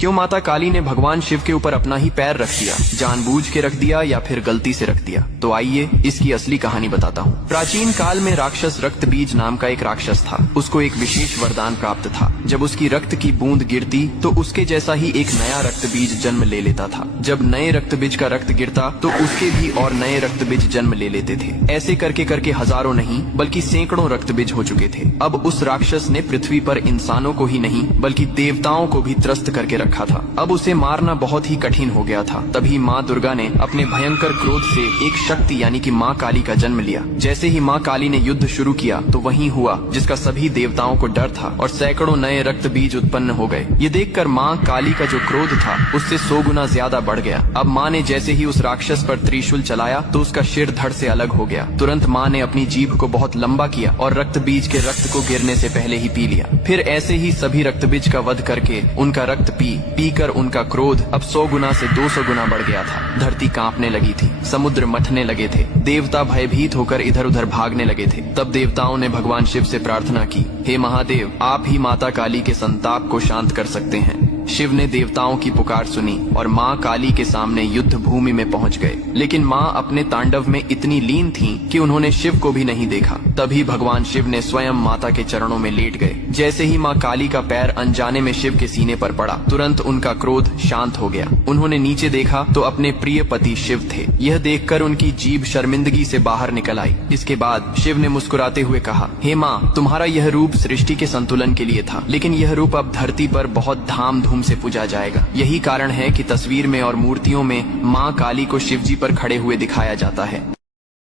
क्यों माता काली ने भगवान शिव के ऊपर अपना ही पैर रख दिया? जानबूझ के रख दिया या फिर गलती से रख दिया? तो आइए इसकी असली कहानी बताता हूँ। प्राचीन काल में राक्षस रक्तबीज नाम का एक राक्षस था। उसको एक विशेष वरदान प्राप्त था। जब उसकी रक्त की बूंद गिरती तो उसके जैसा ही एक नया रक्तबीज जन्म ले लेता था। जब नए रक्तबीज का रक्त गिरता तो उसके भी और नए रक्तबीज जन्म ले लेते थे। ऐसे करके करके हजारों नहीं बल्कि सैकड़ों रक्तबीज हो चुके थे। अब उस राक्षस ने पृथ्वी पर इंसानों को ही नहीं बल्कि देवताओं को भी त्रस्त करके रखा था। अब उसे मारना बहुत ही कठिन हो गया था। तभी माँ दुर्गा ने अपने भयंकर क्रोध से एक शक्ति यानी कि माँ काली का जन्म लिया। जैसे ही माँ काली ने युद्ध शुरू किया तो वही हुआ जिसका सभी देवताओं को डर था और सैकड़ों नए रक्त बीज उत्पन्न हो गए। ये देखकर माँ काली का जो क्रोध था उससे 100 गुना ज्यादा बढ़ गया। अब माँ ने जैसे ही उस राक्षस पर त्रिशूल चलाया तो उसका सिर धड़ से अलग हो गया। तुरंत माँ ने अपनी जीभ को बहुत लंबा किया और रक्त बीज के रक्त को गिरने से पहले ही पी लिया। फिर ऐसे ही सभी रक्त बीज का वध करके उनका रक्त पी कर उनका क्रोध अब 100 गुना से 200 गुना बढ़ गया था। धरती कांपने लगी थी, समुद्र मथने लगे थे, देवता भयभीत होकर इधर उधर भागने लगे थे। तब देवताओं ने भगवान शिव से प्रार्थना की, हे महादेव, आप ही माता काली के संताप को शांत कर सकते हैं। शिव ने देवताओं की पुकार सुनी और माँ काली के सामने युद्ध भूमि में पहुंच गए। लेकिन माँ अपने तांडव में इतनी लीन थीं कि उन्होंने शिव को भी नहीं देखा। तभी भगवान शिव ने स्वयं माता के चरणों में लेट गए। जैसे ही माँ काली का पैर अनजाने में शिव के सीने पर पड़ा, तुरंत उनका क्रोध शांत हो गया। उन्होंने नीचे देखा तो अपने प्रिय पति शिव थे। यह देखकर उनकी जीभ शर्मिंदगी से बाहर निकल आई। इसके बाद शिव ने मुस्कुराते हुए कहा, हे माँ, तुम्हारा यह रूप सृष्टि के संतुलन के लिए था, लेकिन यह रूप अब धरती पर बहुत धाम धूम से पूजा जाएगा। यही कारण है कि तस्वीर में और मूर्तियों में माँ काली को शिवजी पर खड़े हुए दिखाया जाता है।